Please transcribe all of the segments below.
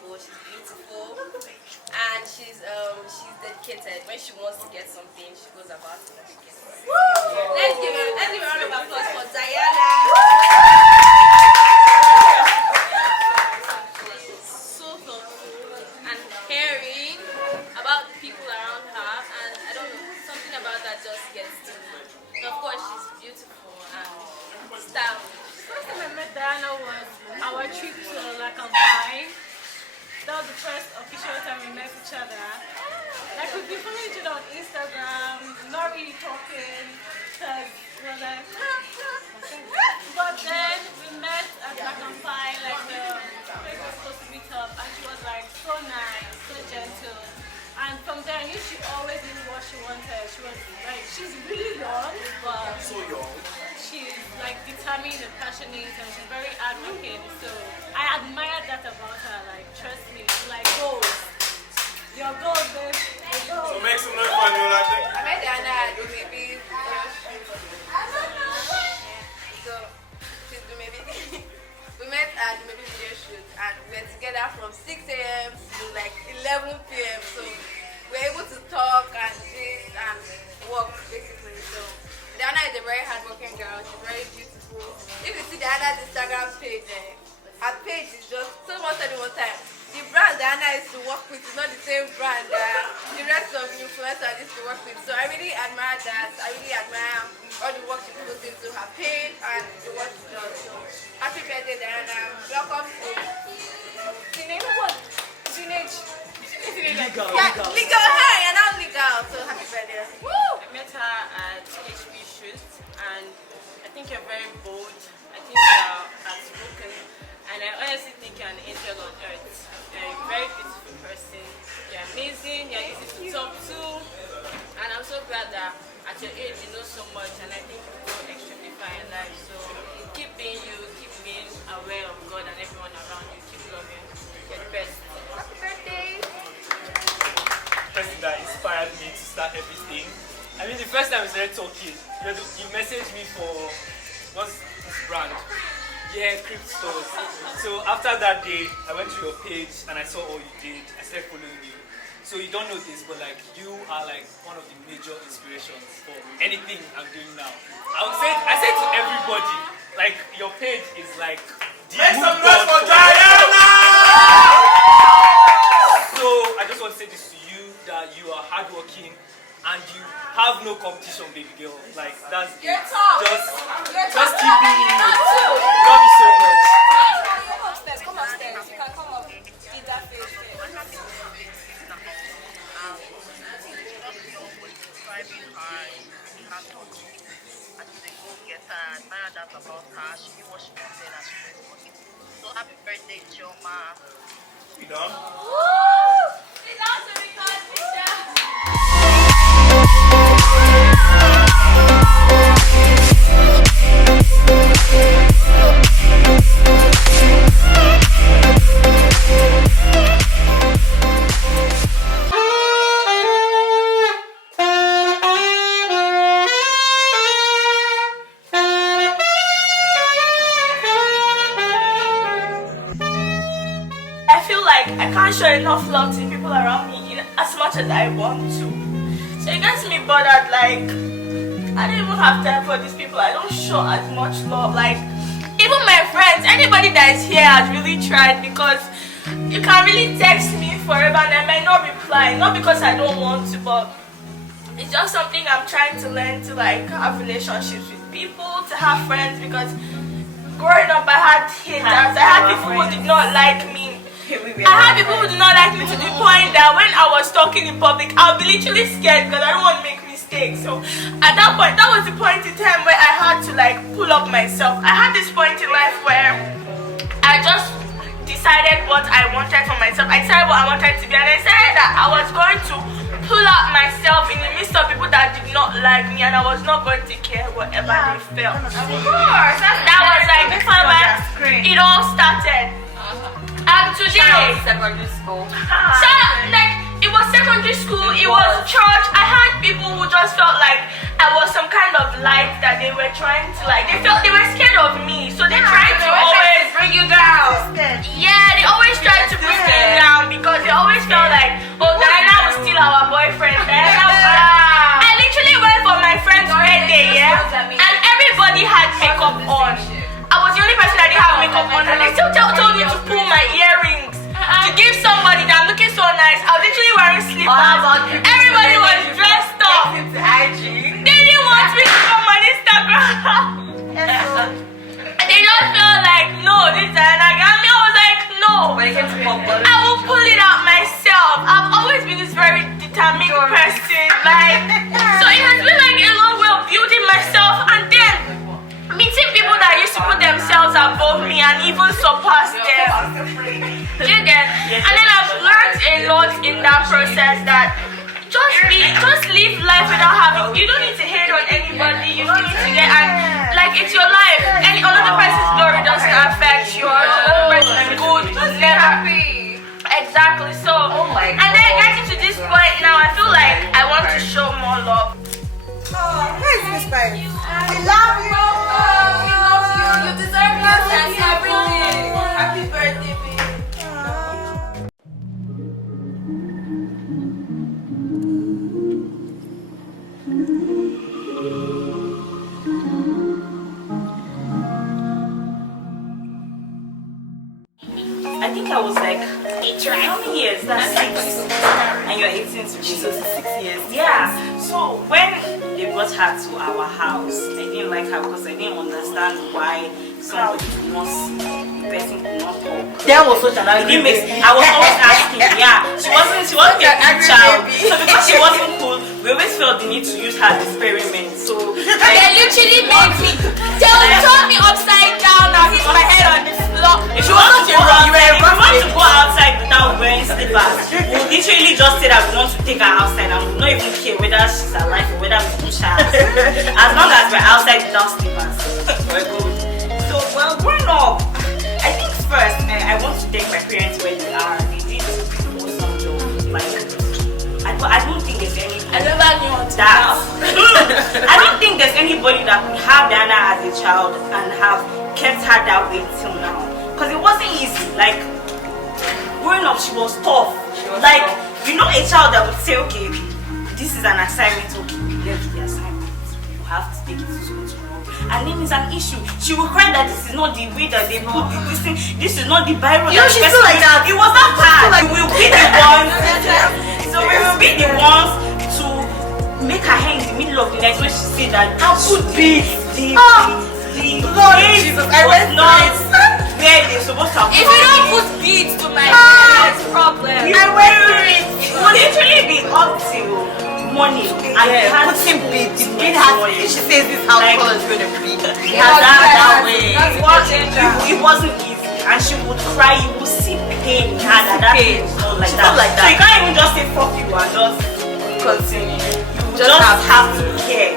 reliable, she's beautiful, and she's dedicated. When she wants to get something, she goes about it and she gets it. Let's give a round of applause for Diana. She's so thoughtful and caring about the people around her, and I don't know, something about that just gets to me. And of course, she's beautiful and stylish. First time I met Diana was our trip to Lakampai. That was the first official time we met each other. Like, we've been following each other on Instagram, not really talking, because we were like, but then we met at Lakampai, like the place we were supposed to meet up, and she was like so nice, so gentle. And from there, I knew she always knew what she wanted. She was like, she's really young, but so young. She's like determined and passionate, and she's very hardworking. So I admire that about her. Like, trust me, like goals. Your goals, babe. Your goals. So make some noise for you, I think. I met Diana at maybe so maybe we met at maybe video shoot, and we were together from 6 a.m. to like 11 p.m. So we were able to talk and gist and work basically. So Diana is a very hardworking girl. She's very beautiful. If you see Diana's Instagram page, her page is just so much at one time. The brand Diana used to work with is not the same brand the rest of the influencers used to work with. So I really admire that. I really admire all the work she puts into her page and the work she does. So happy birthday, Diana. Welcome to teenage. What? Teenage. Legal. Legal. Hey, you're now legal. So happy birthday. Woo! I met her at HB shoot, and I think you're very bold. I think you're outspoken, and I honestly think you're an angel on earth. You're a very beautiful person. You're amazing. You're easy to talk to, and I'm so glad that at your age you know so much, and I think you go extremely far in life. So keep being you, keep being aware of God and everyone around you. Keep loving. You're the best. Happy birthday. Person that inspired me to start everything. I mean, the first time we started talking, you messaged me for what's this brand? Yeah, crypto stores. So after that day, I went to your page and I saw all you did. I started following you. So you don't know this, but like you are like one of the major inspirations for anything I'm doing now. I say to everybody, like your page is like the Make some mood noise board for Diana! So I just want to say this to you, that you are hardworking and you have no competition, baby girl. Like that's it. Just keep being you. Love you so much. Come upstairs. Come upstairs. You can come up. Eat that fish. About her, she knew what she wanted and she was working. So happy birthday, Chioma. You done? Woo! It's also because I can't show enough love to people around me as much as I want to. So it gets me bothered, like I don't even have time for these people. I don't show as much love. Like even my friends, anybody that is here has really tried, because you can really text me forever and I might not reply. Not because I don't want to, but it's just something I'm trying to learn, to like have relationships with people, to have friends, because growing up I had haters. I had people who did not like me. I had people who did not like me to the point that when I was talking in public, I'll be literally scared because I don't want to make mistakes. So at that point, that was the point in time where I had to like pull up myself. I had this point in life where I just decided what I wanted for myself. I decided what I wanted to be, and I decided that I was going to pull out myself in the midst of people that did not like me, and I was not going to care whatever they felt. Of course, that was like the time when it all started. And today, secondary school. So like it was secondary school, it was church. I had people who just felt like I was some kind of light that they were trying to like. They were scared of me, so they tried to always bring you down. Yeah, they always tried to bring me down because they always felt like, oh, Diana was still our boyfriend. I literally went for my friend's birthday, and everybody had makeup on. I was the only person that didn't have makeup on, and they still told me to pull my earrings to give somebody that I'm looking so nice. I was literally wearing slippers. Everybody was dressed up. They didn't want me to come on Instagram. They just felt like, no, this is Diana. I was like, no. I will pull it out myself. I've always been this very determined person. Like, so it has been like a long way of building myself, and then meeting people that used to put themselves above me and even surpass them. Do you get? And then I've learned a lot in that process that just live life without having. You don't need to hate on anybody. You don't need to get like it's your life. Any another person's glory doesn't affect yours. Another person's good never. Exactly. So and then getting to this point now, I feel like I want to show more love. Where's this babe? We love you. We love you. You deserve love and everything. Happy birthday, babe. I think I was like 8. How many years? That's 6. And you're 18, so she's 6 years. Yeah. So when they brought her to our house, I didn't like her because I didn't understand why somebody could not see, the person could not talk. That was such an angry baby. I was always asking, she wasn't a good child. So because she wasn't cool, we always felt the need to use her as experiment. So They literally made me turn me upside down and hit my head on the floor. if you want to go outside without wearing slippers, we'll literally just say that we want to take her outside and we'll not even care whether she's alive or whether we push her. As long as we're outside without slippers, we're good. So, well, growing up, I think first, I want to thank my parents where they are. They did awesome job. Like, I don't think there's any. I never knew that. I don't think there's anybody that could have Diana as a child and have kept her that way till now. Because it wasn't easy. Like, growing up, she was tough. Like, you know, a child that would say, okay, this is an assignment, okay, let's do the assignment. You have to take it to school tomorrow. And then it's an issue. She will cry that this is not the way that they put this thing, this is not the Bible. You know, she's still like that. It was that bad. We will be the ones. So we will be the ones to make her hair in the middle of the night when she said that I put the Lord Jesus, I went not where they're supposed to have. If you don't put beads to my hair, it's a problem. I went through it. It will literally be up till morning. And putting beads. She says this how color is going to be. that way. It wasn't easy. And she would cry, you would see pain in her that pain is not like that. So you can't even just say fuck you and just continue. You just have to care.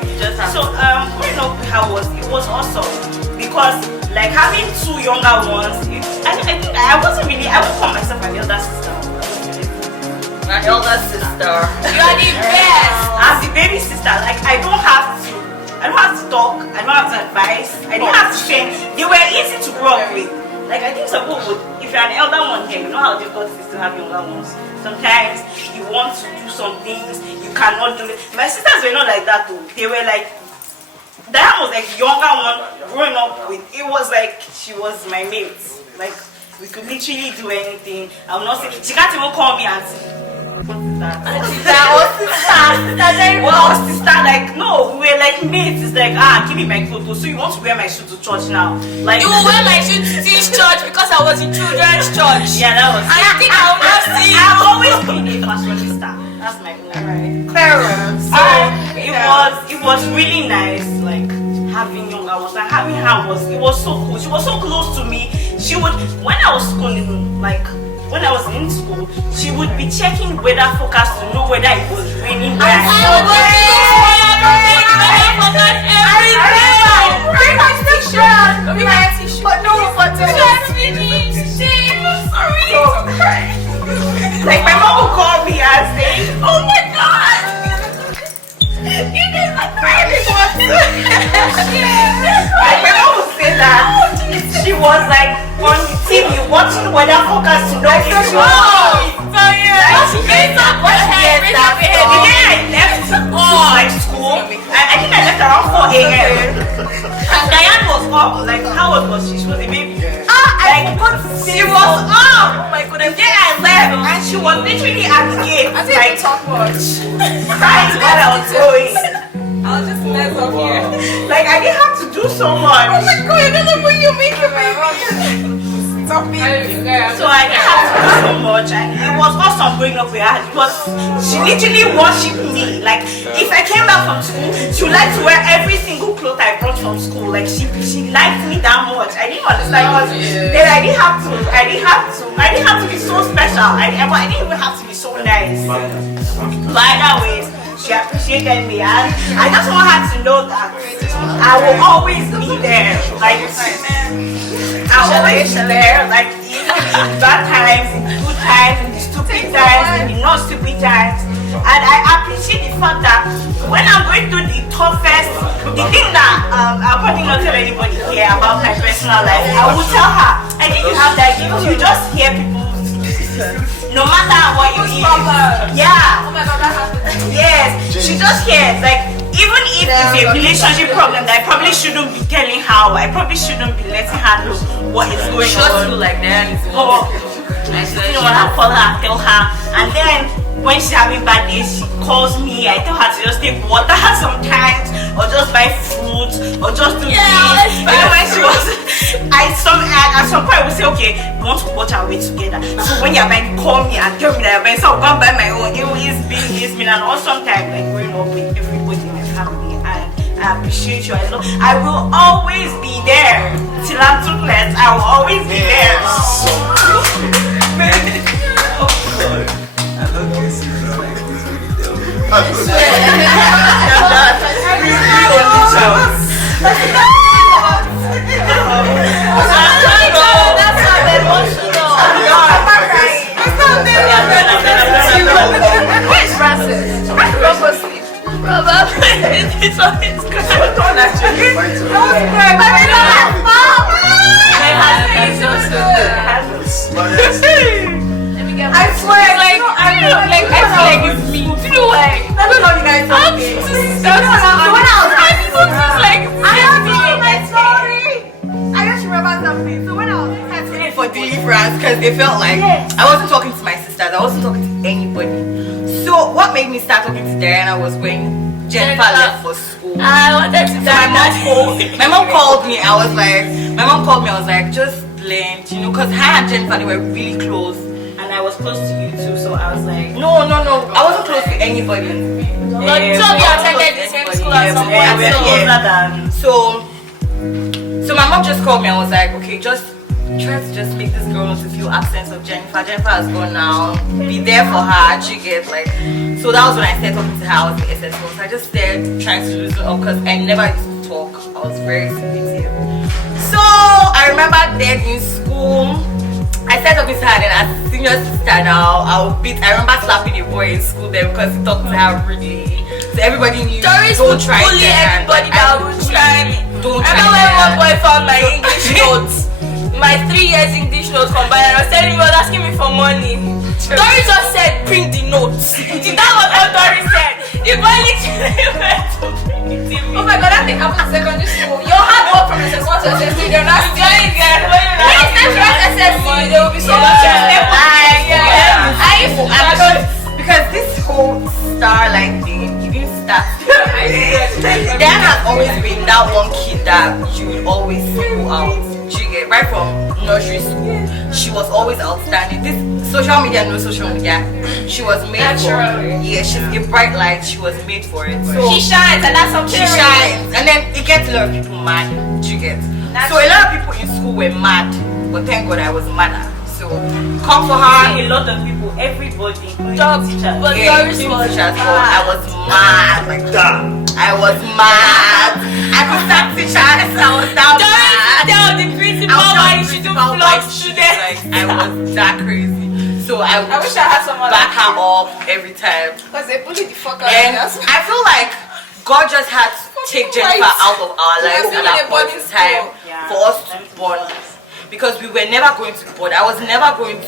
So growing up with her it was awesome because like having 2 younger ones, I think I won't call myself an elder sister. My elder sister. You are the best. As the baby sister, like I don't have to talk, I don't have to advise, I didn't have to share. They were easy to grow up with. Like I think some people would, if you're an elder one here, you know how difficult it is to have younger ones. Sometimes you want to do some things, you cannot do it. My sisters were not like that though. They were like, Diana was like younger one growing up with. It was like she was my mate. Like we could literally do anything. I will not say she can't even call me auntie. What is that? Sister, like no, we were like mates. It's like give me my photo. So you want to wear my shoe to church now? Like You will wear my shoe to teach church because I was in children's church. Yeah, that was. And you think I will not see you? I've always been a fashionista. That's my own. Right. Clearance. So it was really nice, like having younger ones and having her it was so cool. She was so close to me. She would when I was schooling, like when I was in school, she would be checking weather forecast to know whether it was raining. Bring my t-shirt. But no, but like my mom would call me and say, "Oh my God!" My mom would say that she was like on TV watching weather forecast to know if she was. She gets that. What she gets that? The day I left my school, I think I left around 4 a.m. And Diane was up. Like, how old was she? She was a baby. She was up. Oh my goodness. Then I left, and she was literally at the gate. I didn't talk much. Crying while I was going. I'll just mess up here. Like, I didn't have to do so much. Oh my god, you're gonna when you make your baby. Stop being So I didn't have to do so much, and it was awesome growing up with her. She literally worshipped me. Like, if I came back from school, she would like to wear every single cloth I brought from school. Like, she liked me that much. I didn't understand because then I didn't have to be so special. But I didn't even have to be so nice. But either ways, she appreciated me, and I just want her to know that I will always be there. Like, I will always be there. Like, even in bad times, in good times, in the stupid times, in the not stupid times. And I appreciate the fact that when I'm going through the toughest, the thing that I'll probably not tell anybody here about my personal life, I will tell her, I think you have that gift. You just hear people. No matter what you eat. Yeah. Oh my god, that happened. Yes. She just hears. Like, even if it's a relationship problem that I probably shouldn't be telling her, I probably shouldn't be letting her know what is going on. Just feel like that. Oh, I didn't want to call her, tell her. And then when she's having bad days, she calls me. I tell her to just take water sometimes, or just buy fruit, or just do this. You know, when she was, at some point I would say, okay, we want to watch our way together. So when you're buying, call me and tell me that you're buying. So I'll go and buy my own. It's been an awesome time, like growing up with everybody in my family, and I appreciate you. I will always be there till I'm toothless. I will always be there. Where's Francis? Robo sleep. Robo. It's on his Don't actually. I swear, like, I feel like it's me. Do you know why? I don't know you guys are okay. I just remember something. So when I was testing for deliverance, because they felt like I wasn't talking to my sisters, I wasn't talking to anybody. So what made me start talking to Diana was when Jennifer left for school. I wanted to die. My mom called me. I was like, just blend, you know, because her and Jennifer, they were really close. And I was close to you too, so I was like, No, I wasn't close to anybody. but you told me I attended the same school at some point. So my mom just called me. I was like, okay, just try to just make this girl not to feel absence of Jennifer. Jennifer has gone now. Be there for her. She gets like. So that was when I started talking to her. I was the SS1. So I just started trying to loosen up because I never used to talk. I was very secretive. So I remember then in school, I started talking to her, and then as a senior sister now, I remember slapping a boy in school then because he talked to her really. So everybody knew. Doris don't would try bully everybody that would try me. Don't I try remember when one them. boy found my English notes. My 3 years English notes combined, and I was telling him he was asking me for money. Doris just said, bring the notes. That was what Doris said. The boy literally went to bring it to me. Oh my god, that thing happened in secondary school. Your hard work from SS1 to SS2, they're not doing it. When it's time for SSC, there will be so much. Because this whole starlight thing, it didn't start. Dan has always been that one kid that you would always go out. She get right from nursery school. She was always outstanding. This social media, no social media. She was made for. Yeah, she's a bright light. She was made for it. So She shines, and that's something. she shines, and then it gets a lot of people mad. You get. So a lot of people in school were mad, but thank God I was madder. So come for her. A lot of people, everybody, But Yeah, Doris you was teachers, but I was mad like that. I was mad. I could start teachers. I was that mad. tell the principal why you should do flog students. Like, I was that crazy. So I wish I had someone back like her up every time. because they bully the fuck out And of us. I feel like God just had to take Jennifer out of our lives at that point in time for us to bond, because we were never going to bond. I was never going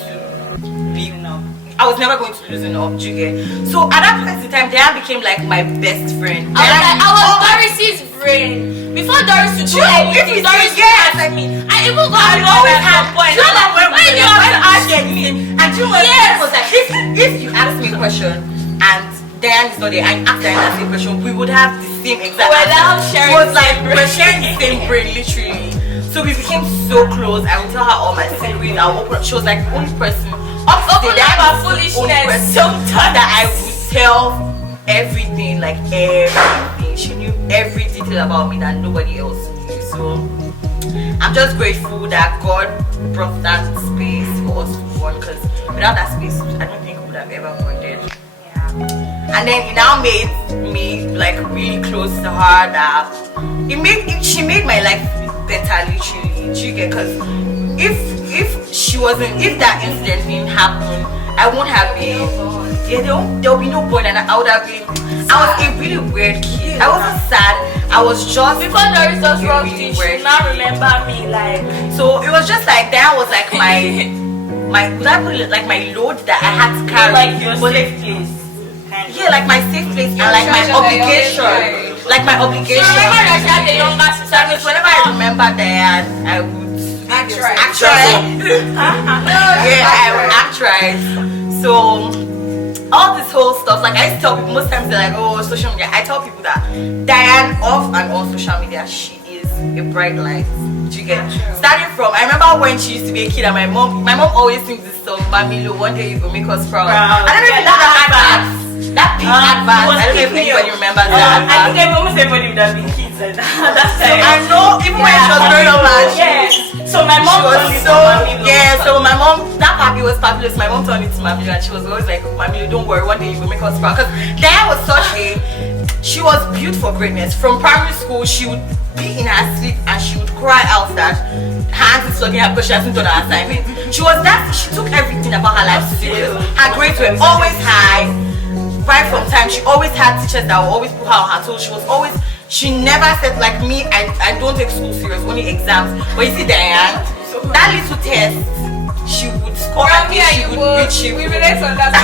to loosen up, do you get? So at that point in time, Diana became like my best friend. I was Doris's brain. Before Doris would do anything, Doris would ask me. I even got always had point. When you have to ask me, and you was like, if you ask me a question and Diane is not there and after I ask a question, we would have the same exact answer. It was like we're sharing the same brain, literally. So we became so close. I would tell her all my secrets. I would open up. She was like the only person up to date that I would tell everything, like everything. She knew every detail about me that nobody else knew. So I'm just grateful that God brought that space for us to bond, because without that space, I don't think we would have ever bonded. And then it now made me like really close to her. That she made my life better, literally. Do you get? Because if that incident didn't happen, I won't have been. There'll be no point, and I would have been. I was a really weird kid. I wasn't sad. I was just before Doris does wrong really things. She now remember me like. So it was just like that was like my would I put it like my load that I had to carry, like your safe place. Yeah, like my safe place and like my obligation. Like my obligation. So remember that she had the younger sister. Whenever I remember that, I would act right. Yeah, I would act right. So all this whole stuff, like I used to tell people most times they're like, oh, social media. I tell people that Diane off and on social media, she is a bright light. Do you get? Starting from, I remember when she used to be a kid and my mom always sings this song, Mamilo, one day you will make us proud. I don't know if you know that big advert. I don't know if anybody remembers that. I think almost everybody would have been kids at that time. I know, even when she was growing up, so my mom was so my mom, that papi was fabulous. My mom turned it to Mamilo and she was always like, Mamilo, don't worry, one day you will make us proud. Because Diane was she was built for greatness. From primary school, she would be in her sleep and she would cry out that her aunt is flogging her because she hasn't done her assignment. She took everything about her life serious. Her grades were always high. Right from time, she always had teachers that would always put her on her toes. She never said like me, I don't take school serious, only exams. But you see Diane, that little test, she would score at me, she would reach you. We relate on that.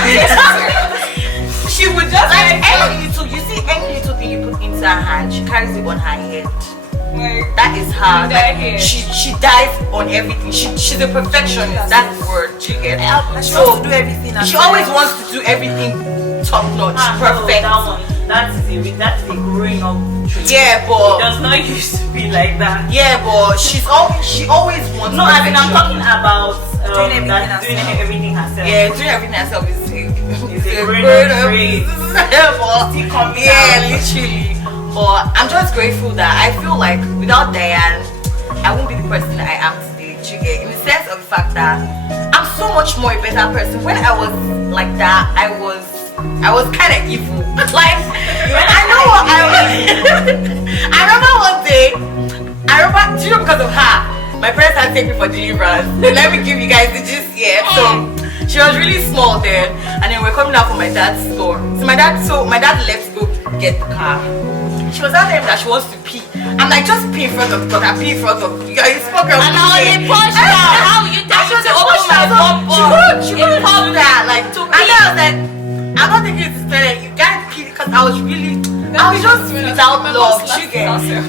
She would just like any little thing you put into her hand, she carries it on her head. That is her. Like, she dies on everything. She's a perfectionist. That's the word. She gets. So do everything. She always wants to do everything top notch, perfect. That's a growing up trait. Yeah, but it does not used to be like that. Yeah, but she always wants. No, I mean I'm talking about doing everything herself. Yeah, doing everything herself is a growing up trait. Yeah, literally. But I'm just grateful that I feel like without Diane, I won't be the person that I am today. In the sense of the fact that I'm so much more a better person. When I was like that, I was kind of evil. Like, I know what I was. I remember one day, do you know, because of her, my parents had to take me for deliverance. Let me give you guys the gist here. So she was really small then, and then we're coming out from my dad's store. So my dad left to go get the car. She was out there that she wants to pee. I'm like, just pee in front of God. I pee in front of you. You spoke of and I was pushed down. How you tell me to open my bum? She couldn't do that. Like, and then I was like, I'm not thinking it's better. You can't pee because I was just without love.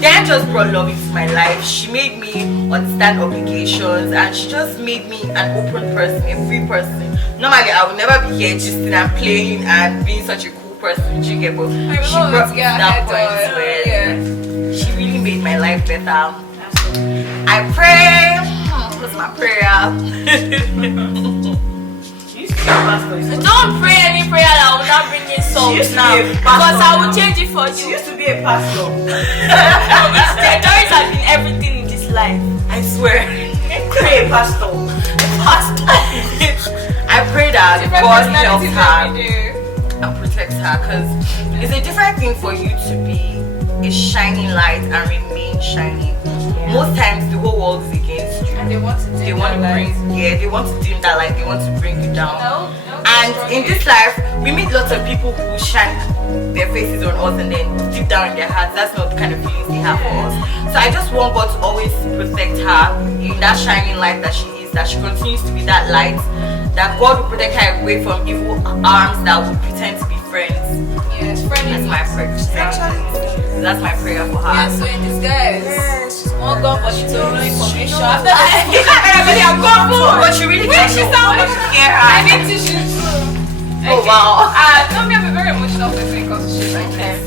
Dan just brought love into my life. She made me understand obligations, and she just made me an open person, a free person. Normally, I would never be here just and playing and being such a cool person. But she brought me to that point where she really made my life better. I pray. What's my prayer? Don't pray any prayer that will not bring you salt now, because I will change it for you. She used to be a pastor. Doris has been everything in this life. I swear. Pray, pastor. I pray that God helps her and protects her, because it's a different thing for you to be a shining light and remain shining. Most times the whole world is against you. And they want to dim They want to that bring, light. they want to dim that light. They want to bring you down. No, And in this life, we meet lots of people who shine their faces on us, and then deep down in their hearts, that's not the kind of feelings they have for us. So I just want God to always protect her in that shining light that she is, that she continues to be that light, that God will protect her away from evil arms that would pretend to be friends. yes, friendly. That's my prayer. That's my prayer for her. Yeah, so in disguise, one gun for she told no information. After But she really can't scare her. I need tissues. Oh wow. No, me, I'm a very emotional person when it comes to shit like this.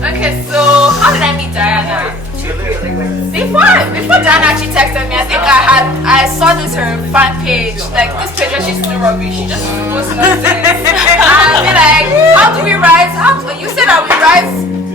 Okay, so how did I meet Diana? Before Diana actually texted me, I think I saw this her fan page, like this page where she's doing rubbish. She just posts nonsense. And be like, how do we rise? You said that we rise.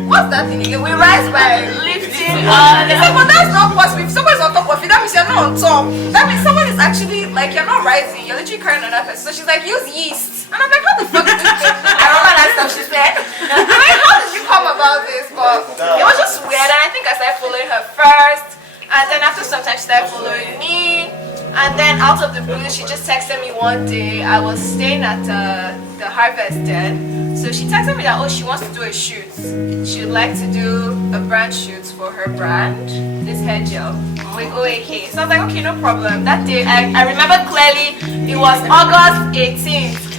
What's that thing again? We rise by lifting. I said, but that's not possible. If someone's on top of it, that means you're not on top. That means someone is actually like you're not rising. You're literally carrying another person. So she's like, use yeast. And I'm like, how the fuck is this thing? I remember that stuff she said. I'm like, how did you come about this? But it was just weird, and I think I started following her first, and then after some time she started following me, and then out of the blue she just texted me one day. I was staying at the Harvest Den, so she texted me that she wants to do a shoot. She would like to do a brand shoot for her brand, this hair gel with OAK. So I was like, okay, no problem. That day I remember clearly, it was August 18th.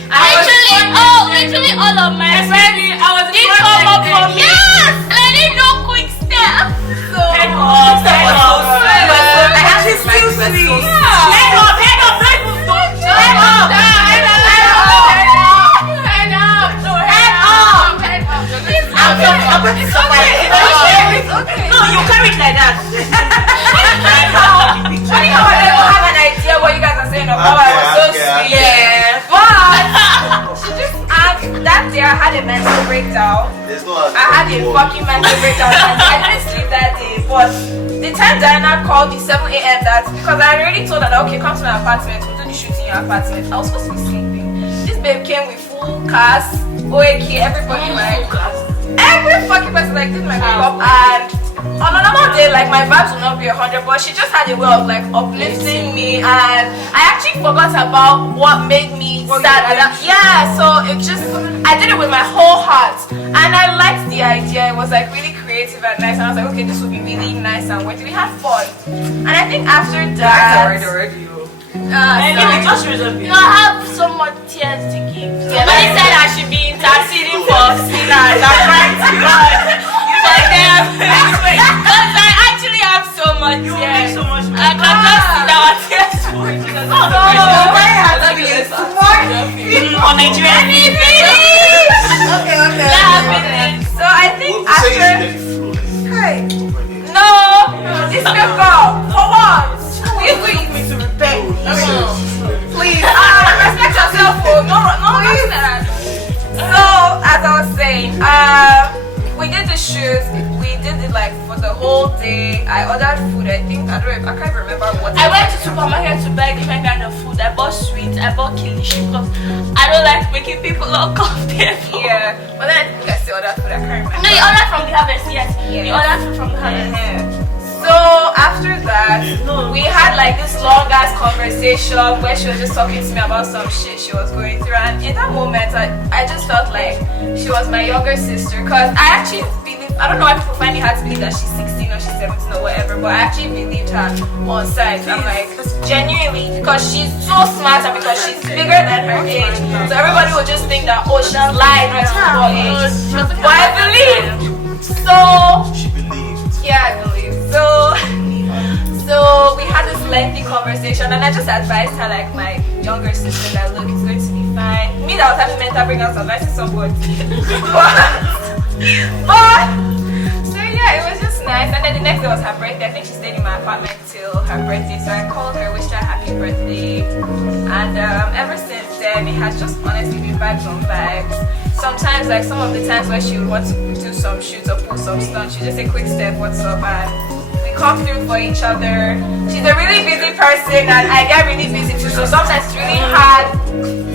Literally all of my friends did come up for me. Yes! And I didn't know quick step. So I actually still see. Head up, head up. it's okay. No, you carry it like that. Funny how I don't have an idea what you guys are saying about I was so sweet. Yeah. But she just that day I had a mental breakdown. I had a fucking mental breakdown. I didn't sleep that day. But the time Diana called me 7 a.m. that's because I already told her that okay, come to my apartment, we'll do the shoot in your apartment. I was supposed to be sleeping. This babe came with full cast, OAK, everybody like every fucking person like did my makeup, and on a normal day like my vibes will not be 100, but she just had a way of like uplifting me, and I actually forgot about what made me sad. Yeah, so it just I did it with my whole heart, and I liked the idea. It was like really creative and nice, and I was like, okay, this would be really nice and worth it. We had fun, and I think after that. I have so much tears to give. Somebody said I should be interceding for sinners. I'm trying to God. For them. Because I actually have so much tears. I can just see our tears. On Nigeria. Okay. So I think after. Hey. No. This paper. For what? Please. Please. Respect yourself. No. So as I was saying, we did the shoot. We did it like for the whole day. I ordered food. I can't remember what. I went to supermarket to buy different kind of food. I bought sweets. I bought kilishi because I don't like making people uncomfortable. Yeah, but then I think I still ordered food. I can't remember. No, you ordered from the harvest. Yes, Yeah. you ordered food from the harvest. So after that, we had like this long ass conversation where she was just talking to me about some shit she was going through, and in that moment I just felt like she was my younger sister, because I actually believe, I don't know why people find it hard to believe that she's 16 or she's 17 or whatever, but I actually believed her on sight. I'm like, genuinely, because she's so smart and because she's bigger than her age, so everybody would just think that oh, she's lying right to her age, but I believe. So yeah, I believe. So we had this lengthy conversation, and I just advised her like my younger sister that look, it's going to be fine. Me that was having mental breakdowns, advising somebody. but so yeah, it was just nice. And then the next day was her birthday. I think she stayed in my apartment till her birthday, so I called her, wished her happy birthday, and ever since then it has just honestly been vibes on vibes. Sometimes, like some of the times where she would want to do some shoots or pull some stunts, she just say quick step, what's up, and we come through for each other. She's a really busy person, and I get really busy too, so sometimes it's really hard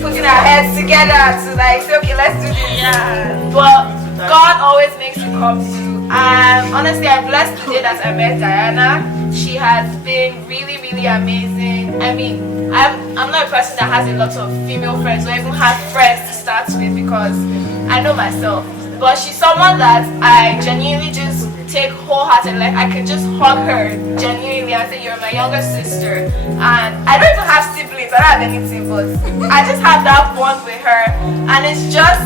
putting our heads together to like say, okay, let's do this. Yeah. But God always makes it come through, Honestly, I'm blessed today that I met Diana. She has been really, really amazing. I mean, I'm not a person that has a lot of female friends or even have friends to start with because I know myself. But she's someone that I genuinely just take wholeheartedly. Like I could just hug her genuinely and say, "You're my younger sister." And I don't even have siblings. I don't have anything, but I just have that bond with her, and it's just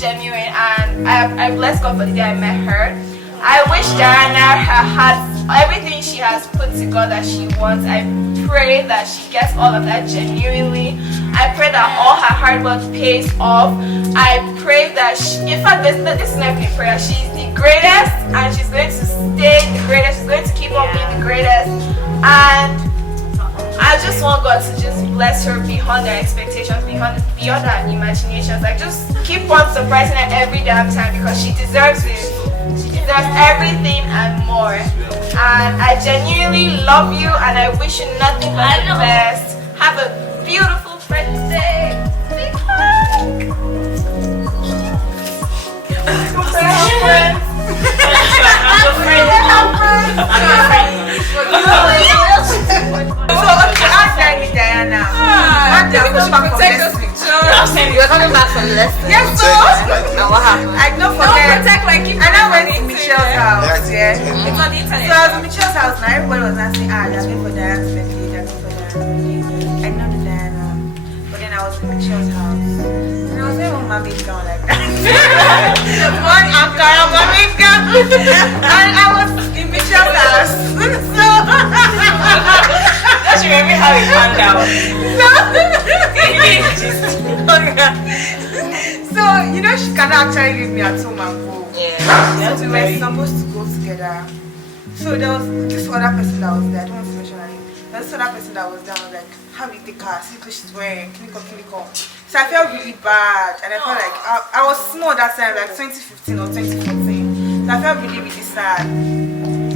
genuine. And I bless God for the day I met her. I wish Diana had everything she has put to God that she wants. I pray that she gets all of that genuinely. I pray that all her hard work pays off. I pray that in fact, this is not a prayer. She's the greatest, and she's going to stay the greatest. She's going to keep on being the greatest. And I just want God to just bless her beyond her expectations, beyond her imaginations. Like just keep on surprising her every damn time because she deserves it. She deserves everything and more. And I genuinely love you and I wish you nothing but the best. Have a beautiful Friend's Day. Big hug. Diana. You're coming back from Leicester. Yes, so. Now what happened? I don't forget. And I went to Michelle's house. Yeah. It's on the internet. So I was at Michelle's house now. Everybody was asking, they're going for Diana's birthday. They're going for Diana's birthday. I know the Diana. But then I was in Michelle's house. And I was wearing one mommy's gown like that. One Ankara mommy's gown. And I was in Michelle's house. So. Just remember how it went down. So, you know, she cannot actually leave me at home and go. Yeah. So we were supposed to go together. So there was this other person that was there. I don't want to mention her name. There was this other person that was there. I was like, how do you take her? See what she's wearing. Clinical. So I felt really bad. And I felt like, I was small that time, like 2015 or 2014. So I felt really, really sad.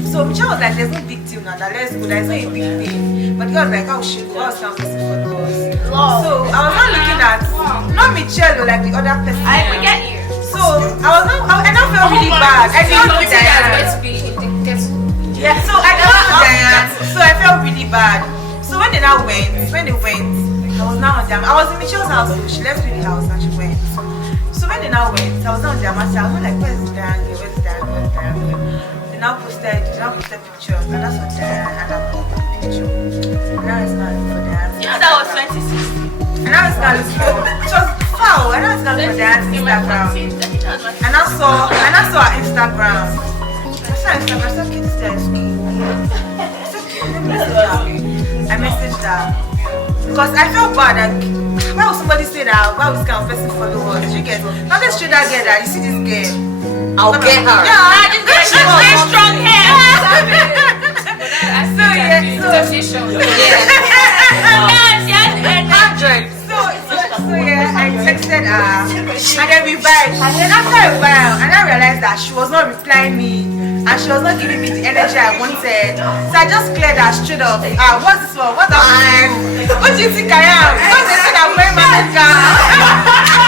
So Michelle was like, there's no big deal now, that let's go, there's not a big thing. But the girl was like, oh shit, what else can we see for those? So I was not looking at, not Michelle, like the other person. I forget you. So I don't feel really bad. I didn't know Diana. Yeah, so I don't know Diana. So I felt really bad. So when they went, I was now on them. I was in Michelle's house, so she left me in the house and she went. So when they now went, I was not on their master. I was not like, where's Diana? Where's Diana? They now posted pictures, and that's what Diana and I put the picture. And now it's not for Diana. You know that was 2016. And now it's not for it was foul. And now it's not for Diana's Instagram. And I saw her Instagram. I saw Instagram. I saw Kitty there. It's okay. I messaged her because I felt bad. Like, why would somebody say that? Why would this kind of person follow us? You get not this straight that girl that you see this girl. I'll get her. Yeah, She has very strong hair. So I texted her and then we vibed. And then after a while, and I realized that she was not replying me and she was not giving me the energy I wanted. So I just cleared her straight up. What's this one? What's that? What do you think I am? Because they said I'm wearing my gown.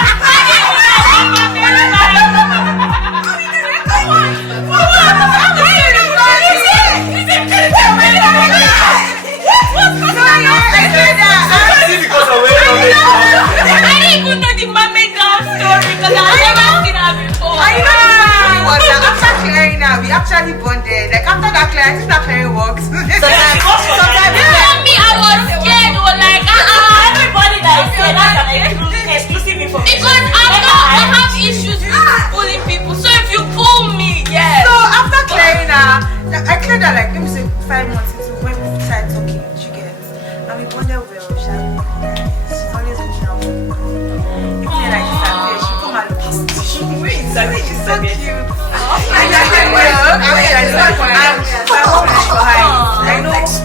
Actually bonded. Like after that class, I think that very works. Sometimes me, I was scared. Or like, everybody that is scared, that's an exclusive information. Because I have issues with bullying people. So if you pull me, yes. So after clearing her, I cleared her like let me say 5 months into when we started talking. She gets, and we bonded well. She's always looking out for me. It's like she's happy. She come and look. She's so cute. I know it's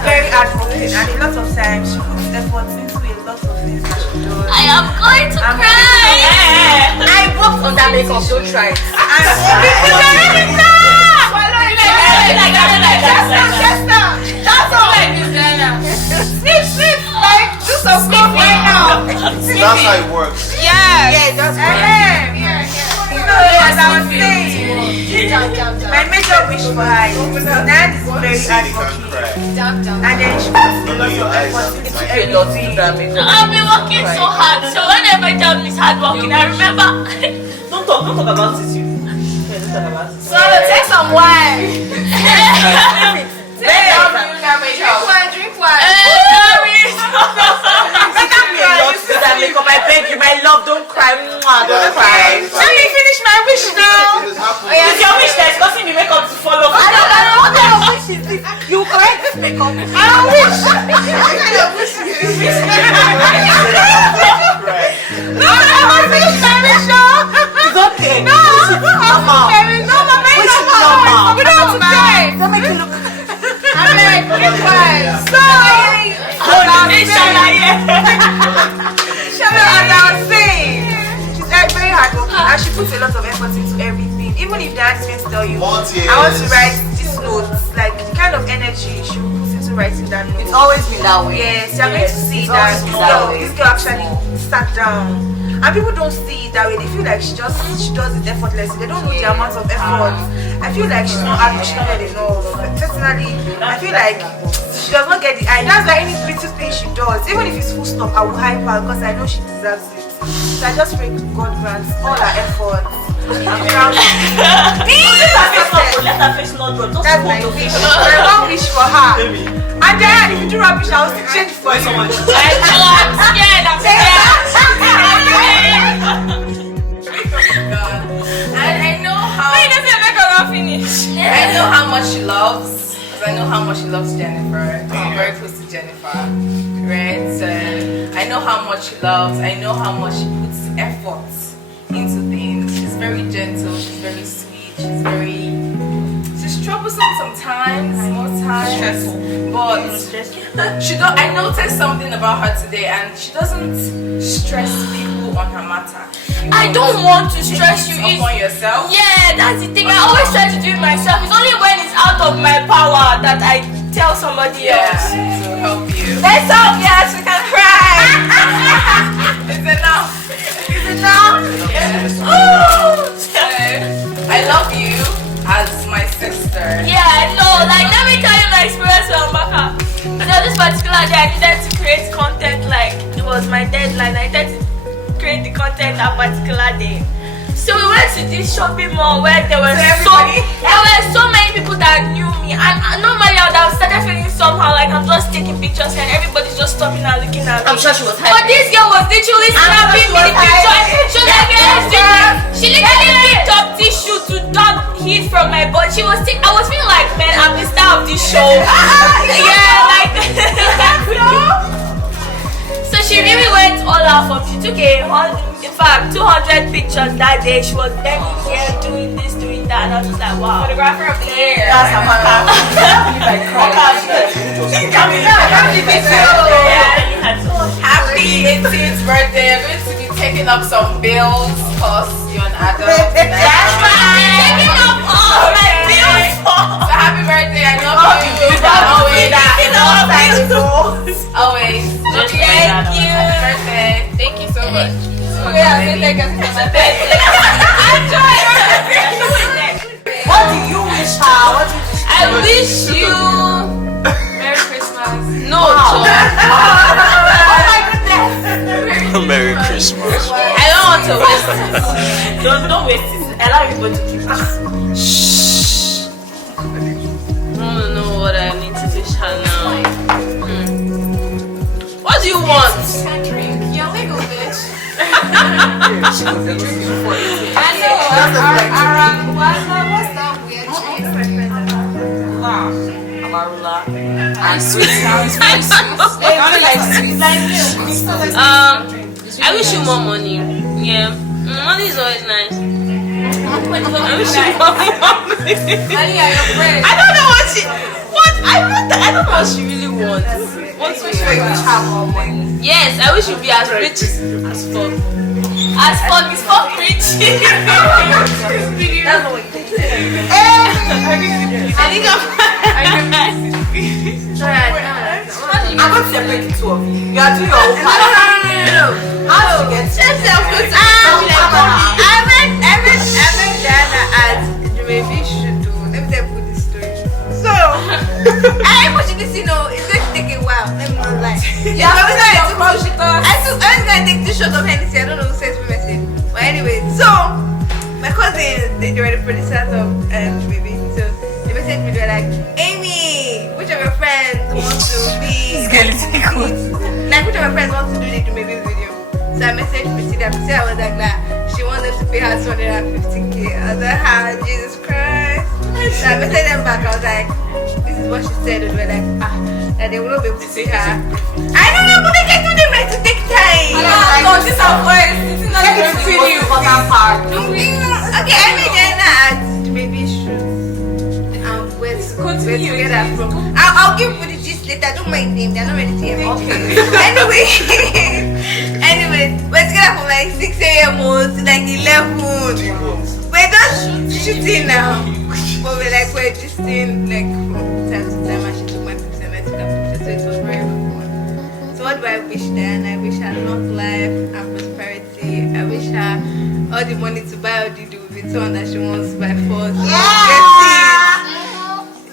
very hardworking and a lot of times she puts effort into a lot of things that she does. I am going to cry. I worked on that makeup, don't try it. That's all I do, Diana. Snip, like do some stuff right now. That's how it works. Yeah, it does. So as I was saying, My major wish for her is Dad is very hardworking. And then she puts a lot of effort into everything. I've been working so hard. So whenever I tell me it's hardworking, I remember. Don't talk about it. Don't talk about it. So take some wine. Drink wine. I beg you, my love, don't cry. Don't cry. Let me finish my wish now. It's your wish that is causing the makeup to fall off. I don't know what kind of wish is this. You correct this makeup. I don't wish. What kind of wish is this? No, I want to finish my wish now. It's okay. No, Mama. No, Mama. We don't have to pay. Don't make you look. I'm like, sorry. She's very hardworking and she puts a lot of effort into everything. Even if the students tell you, I want to write this note, like the kind of energy she puts into writing that note. It's always been that way. Yes, you're going to see that this girl actually sat down. And people don't see it that way. They feel like she does it effortlessly. They don't know the amount of effort. I feel like she's not appreciated enough. Personally, I feel like she does not get the eye. That's why any little thing she does, even if it's full stop, I will hype her because I know she deserves it. So I just pray God grants all her efforts. I'm proud of her. Let her face not drop. That's my wish. My one wish for her. And then if you do rubbish, I will still change for you. I'm scared. And I know how. Wait, doesn't make her finish. I know how much she loves. Because I know how much she loves Jennifer. I'm very close to Jennifer. Right? So I know how much she loves. I know how much she puts effort into things. She's very gentle. She's very sweet. She's troublesome sometimes, most times. Stressful. But she don't. I noticed something about her today, and she doesn't stress people on her matter. I don't want to stress you. Upon yourself. Yeah, that's the thing. I always try to do it myself. It's only when it's out of my power that I tell somebody else. To help you. Let's hope, yes, we can cry. It's enough. Is it now? Yes. I love you as my sister. Yeah, I know. Like, let me tell you my experience with Ambaka. So this particular day, I needed to create content. Like, it was my deadline. I needed to create the content that particular day. So we went to this shopping mall where there were so many people that knew me, and normally I would have started feeling somehow like I'm just taking pictures and everybody's just stopping and looking at me. I'm sure she was But this girl was literally snapping me the picture. She was like, she literally picked up tissue to dab heat from my butt. I was feeling like, man, I'm the star of this show. Yeah, like so she really went all out for me. She took in fact 200 pictures that day. She was bending here, doing this, doing that, and I was just like, wow. Photographer of the year. That's Amaka. Happy 18th birthday. I'm going to be taking up some bills because you're an adult. That's right. Taking up all my bills. So happy birthday. I know you always. Thank you. Happy birthday. Thank you so much. Okay, I'll say thank you for my birthday. What do you wish her? What do you wish her? I wish you Merry Christmas. no Oh joy. Merry Christmas. I don't want to waste it. Don't waste it. Allow people to keep it. Shh. I don't know what I need to wish her now. What do you want? You can drink. You're legal, bitch. She could be drinking for you. I know. What's that weird shit? Amarula. And sweet sounds. Very sweet. I only like sweet. I wish you more money. Yeah. Money is always nice. I wish you more money. Money are your friends. I don't know I don't know what she really wants. What wish for you? Yes, I wish you'd be as rich as fuck. As fuck is fuck rich. That's not what you think. I think I'm going to separate the two of you. You are doing your own part. No. How did you get I met Diana at Dreamy. Anyway, so my cousins, they were the producers of Baby. So they messaged me, they were like, Amy, which of your friends wants to be like which of your friends wants to do the Baby video? So I messaged Priscilla. Priscilla was like that. She wanted to pay her 250k. I was like, Jesus Christ. So I messaged them back. I was like, this is what she said. And they were like, that they will not be able to see her. I don't know, but they can do them like to take time. No, this is our voice. This is not the most important part. Okay, I made Diana at Baby shoot. We're together from. I'll give you the gist later. Don't mind them. They're not ready to hear me. Anyway, we're together from like 6 a.m. to like 11. We're just shooting now. But we're just in like from time to time. And she took my picture and I took her picture. So it was very fun. So what do I wish Diana? I wish her long life and prosperity. I wish her all the money to buy all the Louis Vuitton that she wants to buy for.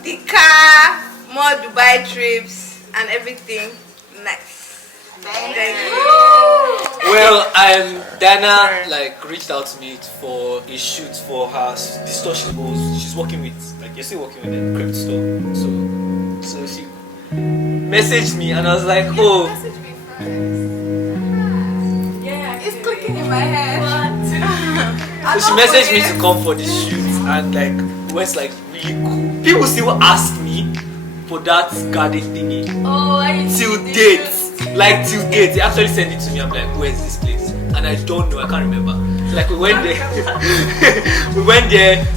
The car, more Dubai trips and everything. Nice. Thank you. Well, Diana like reached out to me for a shoot for her the store she's working with. Like you're still working with the crypto store. So she messaged me and I was like, oh. Yeah, it's clicking in my head. So she messaged me to come for the shoot and like it was like really cool. People still ask me for that garden thingy. Oh, I till date. Like till date. They actually sent it to me. I'm like, where's this place? And I don't know, I can't remember. Like we went there.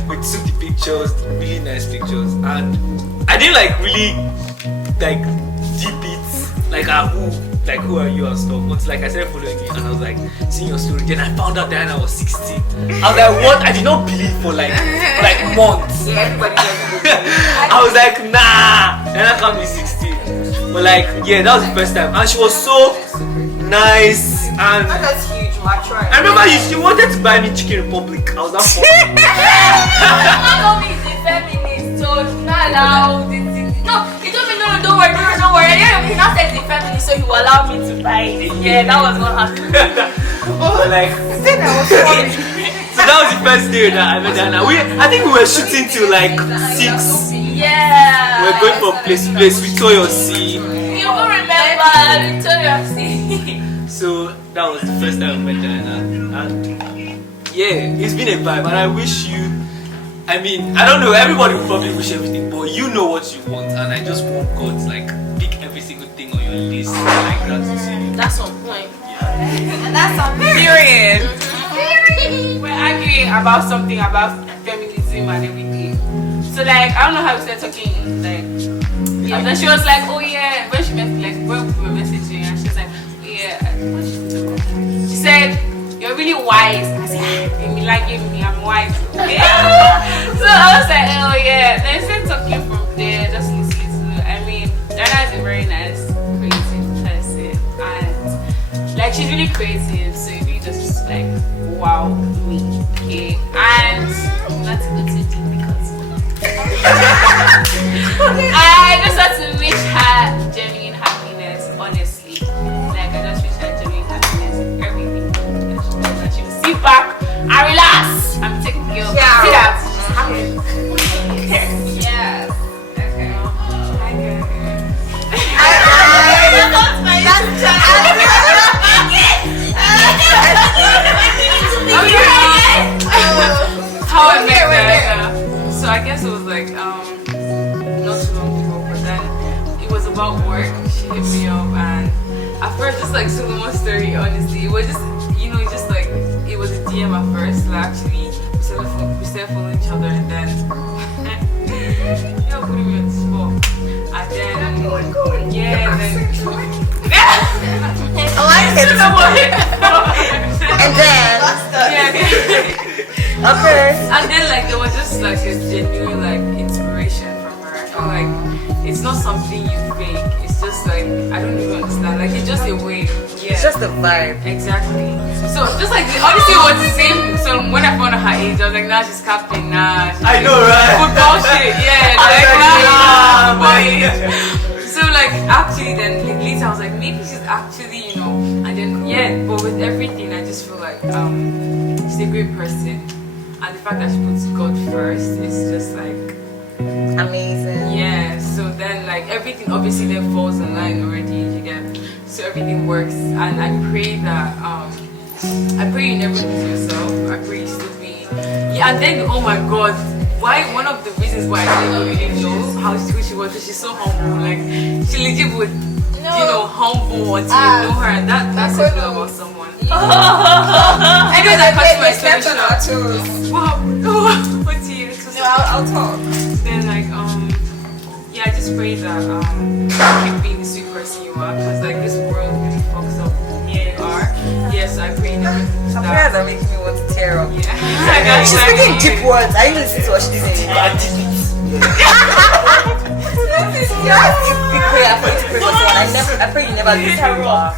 We took the pictures, really nice pictures. And I didn't like really like deep it. Like who are you and stuff. Once like I started following you and I was like seeing your story. Then I found out Diana was 16. I was like, what? I did not believe for like months. Everybody I was like, nah, Diana can't be 16. But like, yeah, that was the first time. And she was so nice and that's huge, mature. I remember she wanted to buy me Chicken Republic. I was not for Mama told me he's a feminist, so he's not allowed this thing. No, he told me no, don't worry. He now said he's a feminist, so he will allow me to buy it. Yeah, that was what happened. But like, so that was the first day that I met Diana. I think we were shooting till like 6. Yeah. We were going from place to place. Victoria Sea. You will remember Victoria Sea. So that was the first time I met Diana. And yeah, it's been a vibe and I wish you, I mean, I don't know, everybody will probably wish everything, but you know what you want and I just want God to like pick every single thing on your list like that to see you. That's on point. Yeah. And that's on Period. We're arguing about something about feminism and everything. So like, I don't know how we started talking, like, yeah. And then she was like, oh yeah, when she met, like, when we were messaging, and she was like, oh yeah, what did she talk about? She said, you're really wise. I said, you like me, I'm wise. Yeah. So I was like, oh yeah. Then we started talking from there, just listening to, I mean, Diana is a very nice, creative person, and like, she's really creative, so it really just like, wow me, okay? And not to go too deep because I just want to wish her genuine happiness, honestly. Like, I just wish her genuine happiness in everything that she will sit back and relax and take care of. Yeah. See that? Yes. Okay. How I met Diana. So I guess it was like not too long ago, but then it was about work. She hit me up and at first just like so much story, honestly. It was just just like it was a DM at first, like actually we started following each other and then putting me on the spot. And then yeah, I like it. And then okay. And then like there was just like a genuine like inspiration from her. I feel like it's not something you fake. It's just like I don't even understand. Like it's just a way. Yeah. It's just a vibe. Exactly. So just like honestly it was the same. So when I found out her age, I was like, nah, she's captain, nah. I know, right? Football shit, yeah. Like nah, boy. So like actually then like, later I was like maybe she's actually and then yeah, but with everything, I just feel like she's a great person, and the fact that she puts God first is just like Amazing. yeah. So then like everything obviously then falls in line already. You get so everything works, and I pray that I pray you never lose yourself. I pray you still be yeah. And then oh my God. Why one of the reasons why I didn't really know how sweet she was is she's so humble. Like she legit would you know humble until you know her, and that's what I love about someone. Anyways, I cut my story short. Wow, what do you? No, I'll talk. Then like yeah, I just pray that you keep being the sweet person you are, because like this world really fucks up who you are. Yes, I pray never lose Some that. prayers are making me want to tear up. Yeah. She's speaking deep words. I even listen to what she's saying. You have a big prayer for you to pray for someone. I pray you never lose who you are.